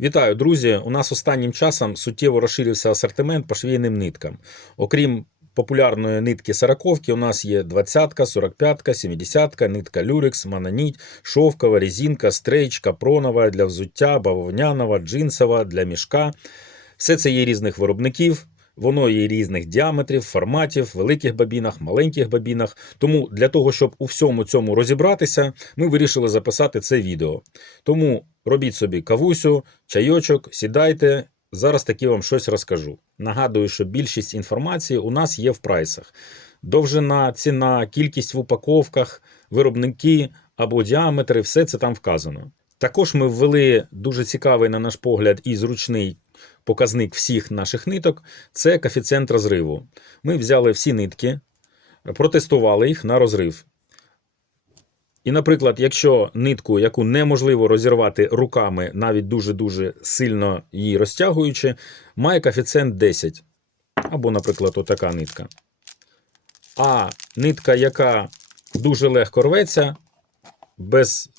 Вітаю, друзі! У нас останнім часом суттєво розширився асортимент по швійним ниткам. Окрім популярної нитки сороковки, у нас є 20-ка, 45-ка, 70-ка, нитка люрекс, мононіть, шовкова, резинка, стрейч, капронова для взуття, бавовнянова, джинсова для мішка. Все це є різних виробників. Воно є різних діаметрів, форматів, великих бабінах, маленьких бабінах. Тому для того, щоб у всьому цьому розібратися, ми вирішили записати це відео. Тому робіть собі кавусю, чайочок, сідайте. Зараз таки вам щось розкажу. Нагадую, що більшість інформації у нас є в прайсах: довжина, ціна, кількість в упаковках, виробники або діаметри все це там вказано. Також ми ввели дуже цікавий, на наш погляд, і зручний показник всіх наших ниток це коефіцієнт розриву. Ми взяли всі нитки, протестували їх на розрив. І, наприклад, якщо нитку, яку неможливо розірвати руками, навіть дуже-дуже сильно її розтягуючи, має коефіцієнт 10. Або, наприклад, отака нитка. А нитка, яка дуже легко рветься, без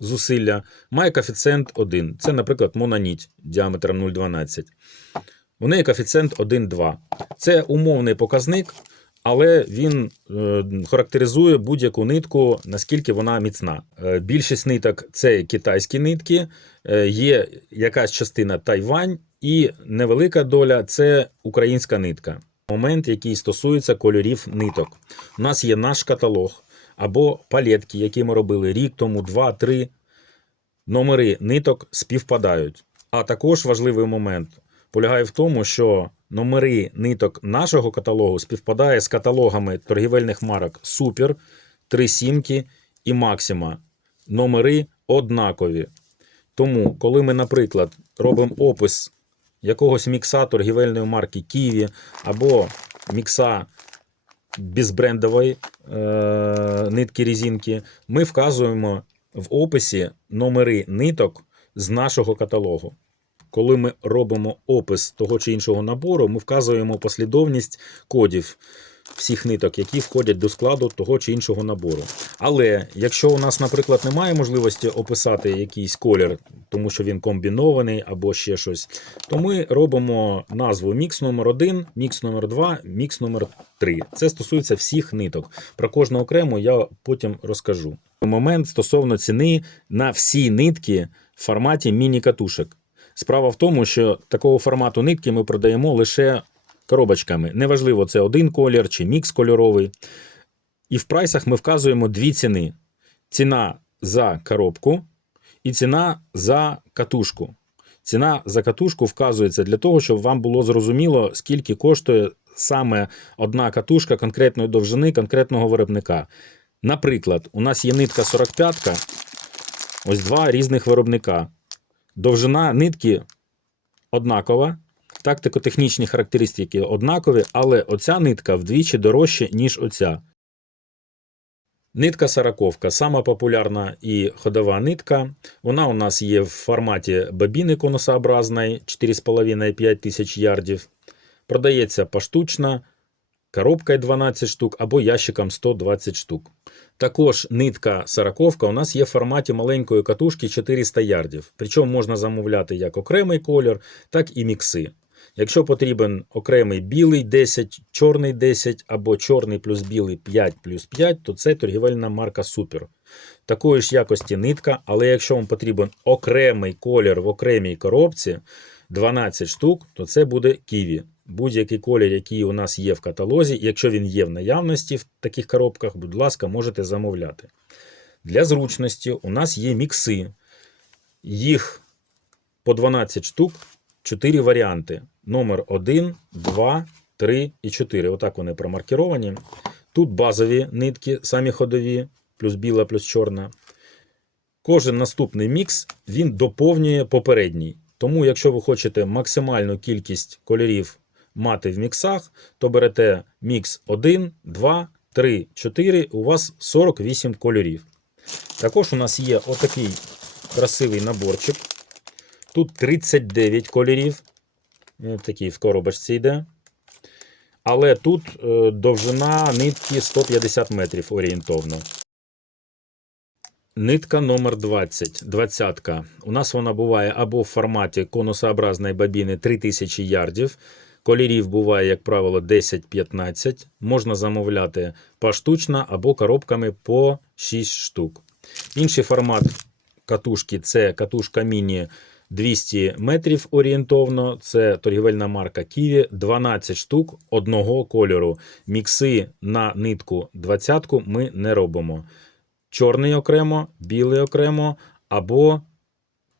зусилля, має коефіцієнт 1. Це, наприклад, мононіть діаметром 0,12. У неї коефіцієнт 1,2. Це умовний показник, але він е, характеризує будь-яку нитку, наскільки вона міцна. Е, більшість ниток це китайські нитки, е, є якась частина Тайвань, і невелика доля це українська нитка. Момент, який стосується кольорів ниток. У нас є наш каталог або палетки, які ми робили рік тому, два-три. Номери ниток співпадають. А також важливий момент полягає в тому, що номери ниток нашого каталогу співпадає з каталогами торгівельних марок Супер, Три Сімки і Максима. Номери однакові. Тому, коли ми, наприклад, робимо опис якогось мікса торгівельної марки Києві або мікса безбрендової е, нитки резинки, ми вказуємо в описі номери ниток з нашого каталогу. Коли ми робимо опис того чи іншого набору, ми вказуємо послідовність кодів всіх ниток, які входять до складу того чи іншого набору. Але якщо у нас, наприклад, немає можливості описати якийсь колір, тому що він комбінований або ще щось, то ми робимо назву мікс номер 1 мікс номер 2 мікс номер 3 Це стосується всіх ниток. Про кожну окрему я потім розкажу. Момент стосовно ціни на всі нитки в форматі міні-катушек. Справа в тому, що такого формату нитки ми продаємо лише коробочками. Неважливо, це один колір чи мікс кольоровий. І в прайсах ми вказуємо дві ціни: ціна за коробку і ціна за катушку. Ціна за катушку вказується для того, щоб вам було зрозуміло, скільки коштує саме одна катушка конкретної довжини конкретного виробника. Наприклад, у нас є нитка 45-ка, ось два різних виробника. Довжина нитки однакова, тактико-технічні характеристики однакові, але оця нитка вдвічі дорожча, ніж оця. Нитка сороковка сама популярна і ходова нитка. Вона у нас є в форматі бобіни конусообразної 4,5-5 тисяч ярдів. Продається поштучно, коробкою 12 штук або ящиком 120 штук. Також нитка сороковка у нас є в форматі маленької катушки 400 ярдів. Причому можна замовляти як окремий колір, так і мікси. Якщо потрібен окремий білий 10, чорний 10 або чорний плюс білий 5 плюс 5, то це торгівельна марка Супер. Такої ж якості нитка, але якщо вам потрібен окремий колір в окремій коробці 12 штук, то це буде ківі. Будь-який колір, який у нас є в каталозі, якщо він є в наявності в таких коробках, будь ласка, можете замовляти. Для зручності у нас є мікси. Їх по 12 штук, 4 варіанти. Номер 1, 2, 3 і 4. Отак вони промаркіровані. Тут базові нитки, самі ходові, плюс біла, плюс чорна. Кожен наступний мікс він доповнює попередній. Тому, якщо ви хочете максимальну кількість кольорів мати в міксах, то берете мікс 1, 2, 3, 4, у вас 48 кольорів. Також у нас є отакий красивий наборчик. Тут 39 кольорів. Він Такий в коробочці йде. Але тут е, довжина нитки 150 метрів орієнтовно. Нитка номер 20, двадцятка. У нас вона буває або в форматі конусообразної бобіни 3000 ярдів. Кольорів буває, як правило, 10-15. Можна замовляти поштучно або коробками по 6 штук. Інший формат катушки це катушка міні 200 метрів орієнтовно. Це торгівельна марка Kiwi. 12 штук одного кольору. Мікси на нитку 20 ми не робимо. Чорний окремо, білий окремо, або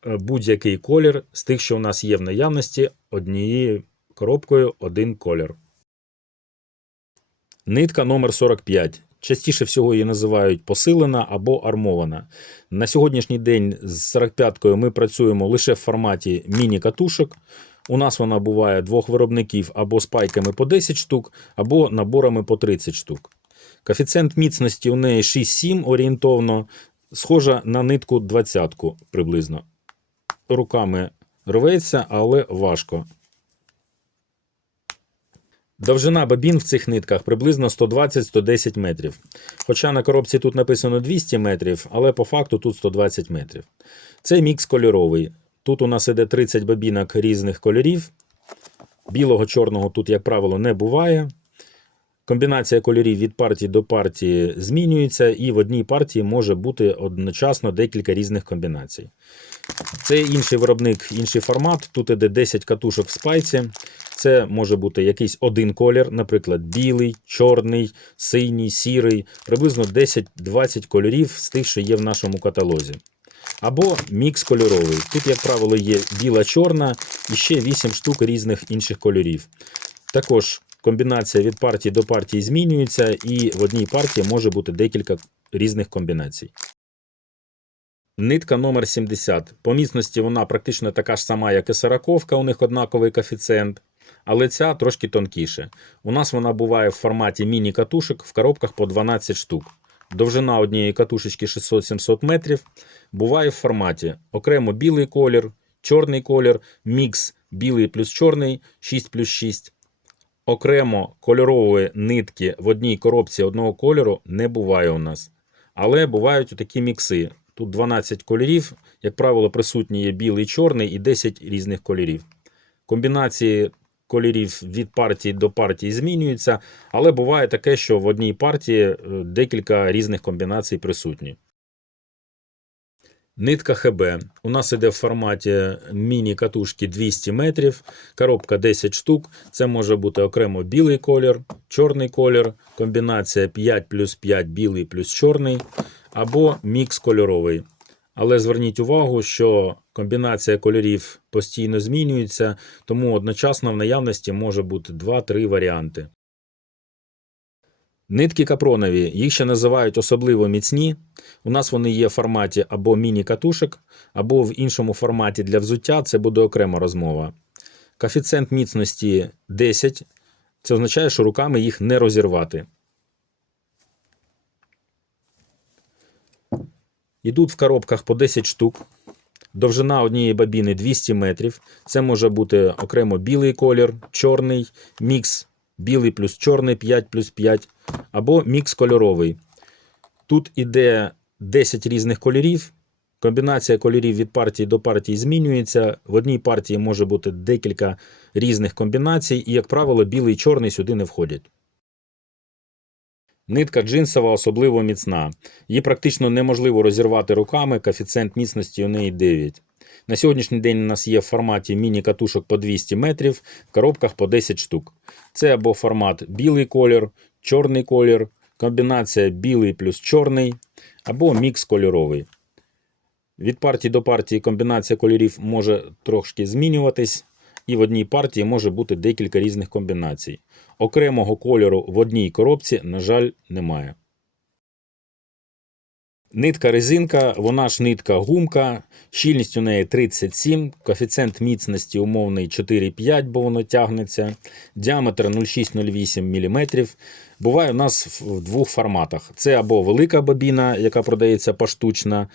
е, будь-який колір з тих, що у нас є в наявності, однією коробкою один колір. Нитка номер 45. Частіше всього її називають посилена або армована. На сьогоднішній день з 45-кою ми працюємо лише в форматі міні-катушок. У нас вона буває двох виробників або з пайками по 10 штук, або наборами по 30 штук. Коефіцієнт міцності у неї 6-7 орієнтовно, схожа на нитку 20 приблизно. Руками рветься, але важко. Довжина бобін в цих нитках приблизно 120-110 метрів. Хоча на коробці тут написано 200 метрів, але по факту тут 120 метрів. Це мікс кольоровий. Тут у нас іде 30 бобінок різних кольорів. Білого, чорного тут, як правило, не буває. Комбінація кольорів від партії до партії змінюється, і в одній партії може бути одночасно декілька різних комбінацій. Це інший виробник, інший формат. Тут іде 10 катушок в спайці. Це може бути якийсь один колір, наприклад, білий, чорний, синій, сірий, приблизно 10-20 кольорів з тих, що є в нашому каталозі. Або мікс кольоровий. Тут, як правило, є біла-чорна і ще 8 штук різних інших кольорів. Також комбінація від партії до партії змінюється, і в одній партії може бути декілька різних комбінацій. Нитка номер 70. По міцності вона практично така ж сама, як і сороковка, у них однаковий коефіцієнт, але ця трошки тонкіше. У нас вона буває в форматі міні-катушок в коробках по 12 штук. Довжина однієї катушечки 600-700 метрів. Буває в форматі окремо білий колір, чорний колір, мікс білий плюс чорний 6 плюс 6. Окремо кольорової нитки в одній коробці одного кольору не буває у нас. Але бувають такі мікси. Тут 12 кольорів, як правило, присутні є білий, чорний і 10 різних кольорів. Комбінації кольорів від партії до партії змінюються, але буває таке, що в одній партії е, декілька різних комбінацій присутні. Нитка ХБ. У нас іде в форматі міні-катушки 200 метрів, коробка 10 штук. Це може бути окремо білий колір, чорний колір, комбінація 5 плюс 5 білий плюс чорний, або мікс кольоровий. Але зверніть увагу, що комбінація кольорів постійно змінюється, тому одночасно в наявності може бути 2-3 варіанти. Нитки капронові, їх ще називають особливо міцні. У нас вони є в форматі або міні-катушок, або в іншому форматі для взуття це буде окрема розмова. Коефіцієнт міцності 10. Це означає, що руками їх не розірвати. Йдуть в коробках по 10 штук. Довжина однієї бобіни 200 метрів. Це може бути окремо білий колір, чорний, мікс білий плюс чорний 5 плюс 5, або мікс кольоровий. Тут іде 10 різних кольорів. Комбінація кольорів від партії до партії змінюється. В одній партії може бути декілька різних комбінацій, і, як правило, білий і чорний сюди не входять. Нитка джинсова особливо міцна. Її практично неможливо розірвати руками, коефіцієнт міцності у неї 9. На сьогоднішній день у нас є в форматі міні-катушок по 200 метрів, в коробках по 10 штук. Це або формат білий колір, чорний колір, комбінація білий плюс чорний, або мікс кольоровий. Від партії до партії комбінація кольорів може трошки змінюватись, і в одній партії може бути декілька різних комбінацій. Окремого кольору в одній коробці, на жаль, немає. Нитка резинка, вона ж нитка гумка, щільність у неї 37, коефіцієнт міцності умовний 4,5, бо воно тягнеться, діаметр 0,6-0,8 мм. Буває у нас в двох форматах. Це або велика бобіна, яка продається поштучно,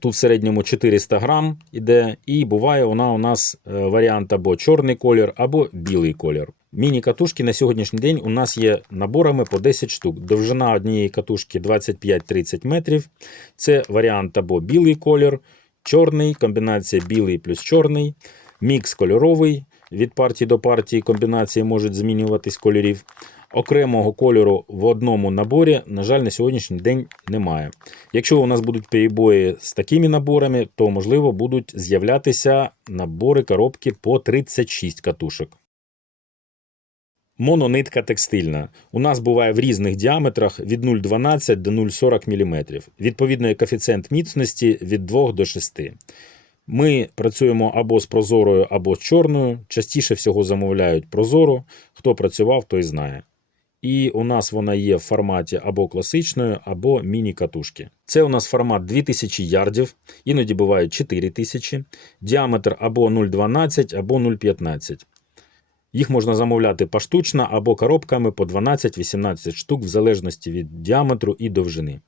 тут в середньому 400 грам іде, і буває вона у нас е, варіант або чорний колір, або білий колір. Міні-катушки на сьогоднішній день у нас є наборами по 10 штук. Довжина однієї катушки 25-30 метрів. Це варіант або білий колір, чорний, комбінація білий плюс чорний, мікс кольоровий. Від партії до партії комбінації можуть змінюватись кольорів. Окремого кольору в одному наборі, на жаль, на сьогоднішній день немає. Якщо у нас будуть перебої з такими наборами, то можливо будуть з'являтися набори коробки по 36 катушок. Мононитка текстильна. У нас буває в різних діаметрах від 0,12 до 0,40 мм. Відповідно, коефіцієнт міцності від 2 до 6. Ми працюємо або з прозорою, або з чорною. Частіше всього замовляють прозору. Хто працював, той знає. І у нас вона є в форматі або класичної, або міні-катушки. Це у нас формат 2000 ярдів, іноді буває 4000, діаметр або 0,12, або 0,15. Їх можна замовляти поштучно або коробками по 12-18 штук, в залежності від діаметру і довжини.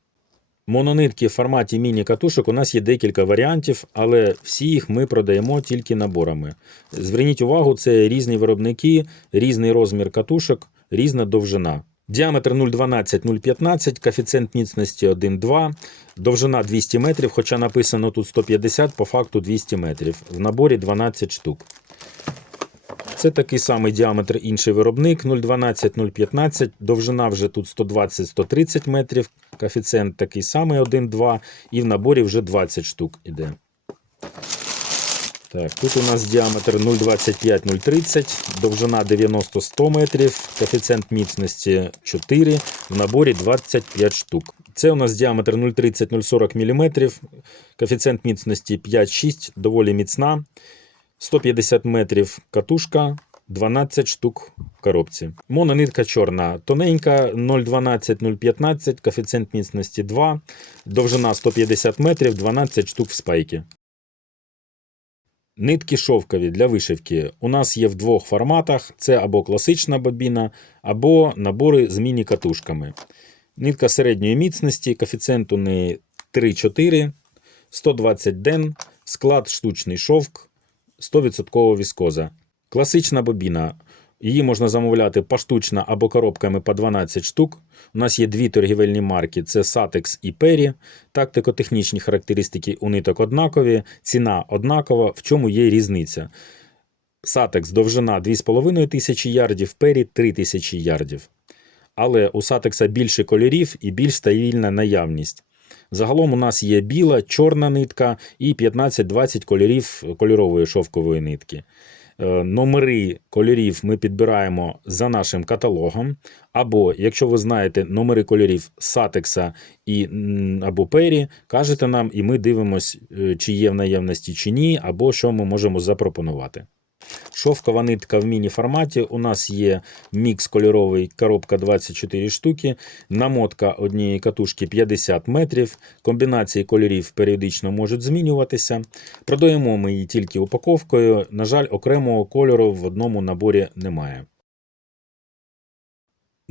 Мононитки в форматі міні-катушок у нас є декілька варіантів, але всі їх ми продаємо тільки наборами. Зверніть увагу, це різні виробники, різний розмір катушок, різна довжина. Діаметр 0,12-0,15, коефіцієнт міцності 1,2, довжина 200 метрів, хоча написано тут 150, по факту 200 метрів. В наборі 12 штук. Це такий самий діаметр інший виробник 0,12-0,15, довжина вже тут 120-130 метрів, коефіцієнт такий самий 1,2 і в наборі вже 20 штук іде. Так, тут у нас діаметр 0,25-0,30, довжина 90-100 метрів, коефіцієнт міцності 4, в наборі 25 штук. Це у нас діаметр 0,30-0,40 мм, коефіцієнт міцності 5-6, доволі міцна. 150 метрів катушка, 12 штук в коробці. Мононитка чорна, тоненька 0,12-0,15, коефіцієнт міцності 2, довжина 150 метрів, 12 штук в спайки. Нитки шовкові для вишивки у нас є в двох форматах: це або класична бобіна, або набори з міні-катушками. Нитка середньої міцності, коефіцієнт у неї 3-4, 120 ден, склад штучний шовк, 100% віскоза. Класична бобіна. Її можна замовляти поштучно або коробками по 12 штук. У нас є дві торгівельні марки: це Satex і Perry. Тактико-технічні характеристики у ниток однакові, ціна однакова. В чому є різниця? Satex довжина 2500 ярдів, Perry 3000 ярдів. Але у Satex більше кольорів і більш стабільна наявність. Загалом у нас є біла, чорна нитка і 15-20 кольорів кольорової шовкової нитки. Е, Номери кольорів ми підбираємо за нашим каталогом. Або, якщо ви знаєте номери кольорів Сатекса і, або Пері, кажете нам, і ми дивимося, чи є в наявності чи ні, або що ми можемо запропонувати. Шовкова нитка в міні-форматі. У нас є мікс кольоровий, коробка 24 штуки, намотка однієї катушки 50 метрів. Комбінації кольорів періодично можуть змінюватися. Продаємо ми її тільки упаковкою. На жаль, окремого кольору в одному наборі немає.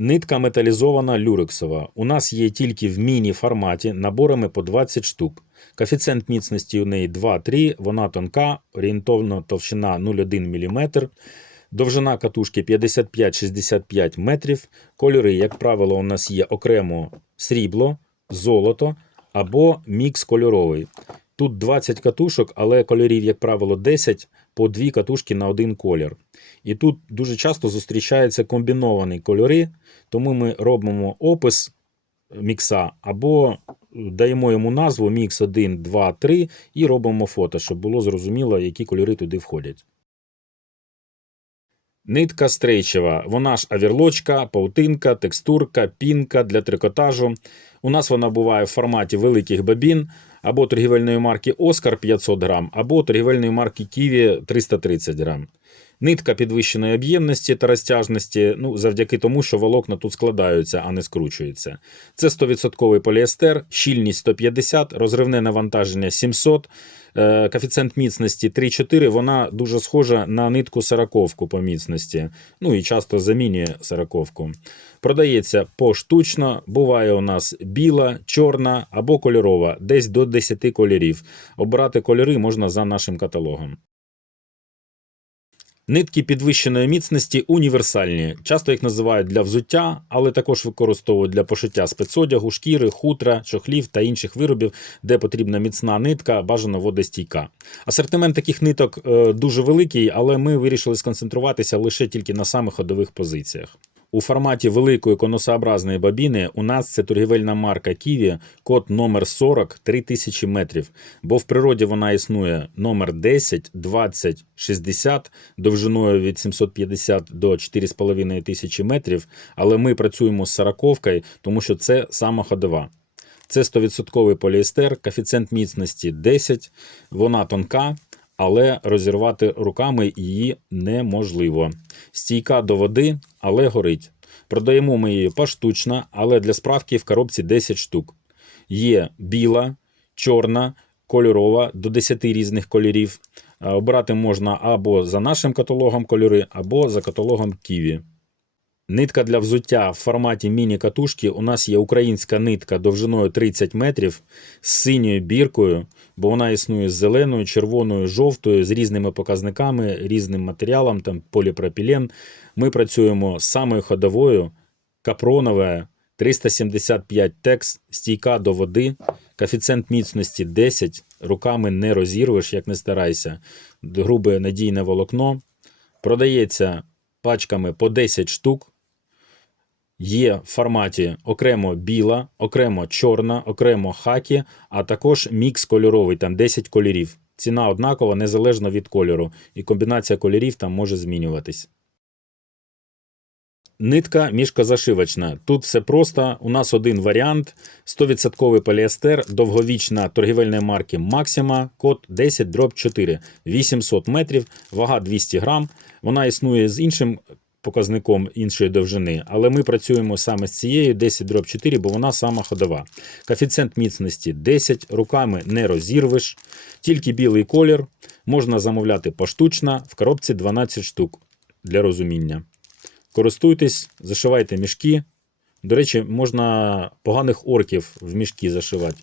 Нитка металізована люрексова. У нас є тільки в міні-форматі наборами по 20 штук. Коефіцієнт міцності у неї 2-3, вона тонка, орієнтовно товщина 0,1 мм. Довжина катушки 55-65 метрів. Кольори, як правило, у нас є окремо срібло, золото або мікс кольоровий. Тут 20 катушок, але кольорів, як правило, 10 по 2 катушки на один колір. І тут дуже часто зустрічаються комбіновані кольори, тому ми робимо опис мікса або даємо йому назву мікс 1, 2, 3 і робимо фото, щоб було зрозуміло, які кольори туди входять. Нитка стрейчева, вона ж авірлочка, паутинка, текстурка, пінка для трикотажу. У нас вона буває в форматі великих бобін або торгівельної марки Оскар 500 грам, або торгівельної марки Ківі 330 грам. Нитка підвищеної об'ємності та розтяжності, ну, завдяки тому, що волокна тут складаються, а не скручуються. Це 100% поліестер, щільність 150, розривне навантаження 700, е, коефіцієнт міцності 3-4, вона дуже схожа на нитку сороковку по міцності, ну і часто замінює сороковку. Продається поштучно, буває у нас біла, чорна або кольорова, десь до 10 кольорів. Обрати кольори можна за нашим каталогом. Нитки підвищеної міцності універсальні. Часто їх називають для взуття, але також використовують для пошиття спецодягу, шкіри, хутра, чохлів та інших виробів, де потрібна міцна нитка, бажано водостійка. Асортимент таких ниток е, дуже великий, але ми вирішили сконцентруватися лише тільки на самих ходових позиціях. У форматі великої конусообразної бобіни у нас це торгівельна марка Kiwi, код номер 40 3000 метрів, бо в природі вона існує номер 10, 20, 60 довжиною від 750 до 4,5 тисячі метрів, але ми працюємо з сороковкою, тому що це сама ходова. Це 100% поліестер, коефіцієнт міцності 10, вона тонка, але розірвати руками її неможливо. Стійка до води, але горить. Продаємо ми її поштучно, але для справки в коробці 10 штук. Є біла, чорна, кольорова до 10 різних кольорів. Обрати Обирати можна або за нашим каталогом кольори, або за каталогом Kiwi. Нитка для взуття в форматі міні-катушки. У нас є українська нитка довжиною 30 метрів з синьою біркою, бо вона існує з зеленою, червоною, жовтою, з різними показниками, різним матеріалом, там поліпропілен. Ми працюємо з самою ходовою, капроновая, 375 текс, стійка до води, коефіцієнт міцності 10, руками не розірвеш, як не старайся. Грубе надійне волокно. Продається пачками по 10 штук. Є в форматі окремо біла, окремо чорна, окремо хакі, а також мікс кольоровий, там 10 кольорів. Ціна однакова незалежно від кольору, і комбінація кольорів там може змінюватись. Нитка мішкозашивочна. Тут все просто. У нас один варіант: 100% поліестер, довговічна торгівельної марки Maxima, код 10 дроб 4, 800 метрів, вага 200 грам. Вона існує з іншим показником іншої довжини, але ми працюємо саме з цією 10 дроб 4, бо вона сама ходова. Коефіцієнт міцності 10, руками не розірвеш, тільки білий колір. Можна замовляти поштучно, в коробці 12 штук для розуміння. Користуйтесь, зашивайте мішки. До речі, можна поганих орків в мішки зашивати.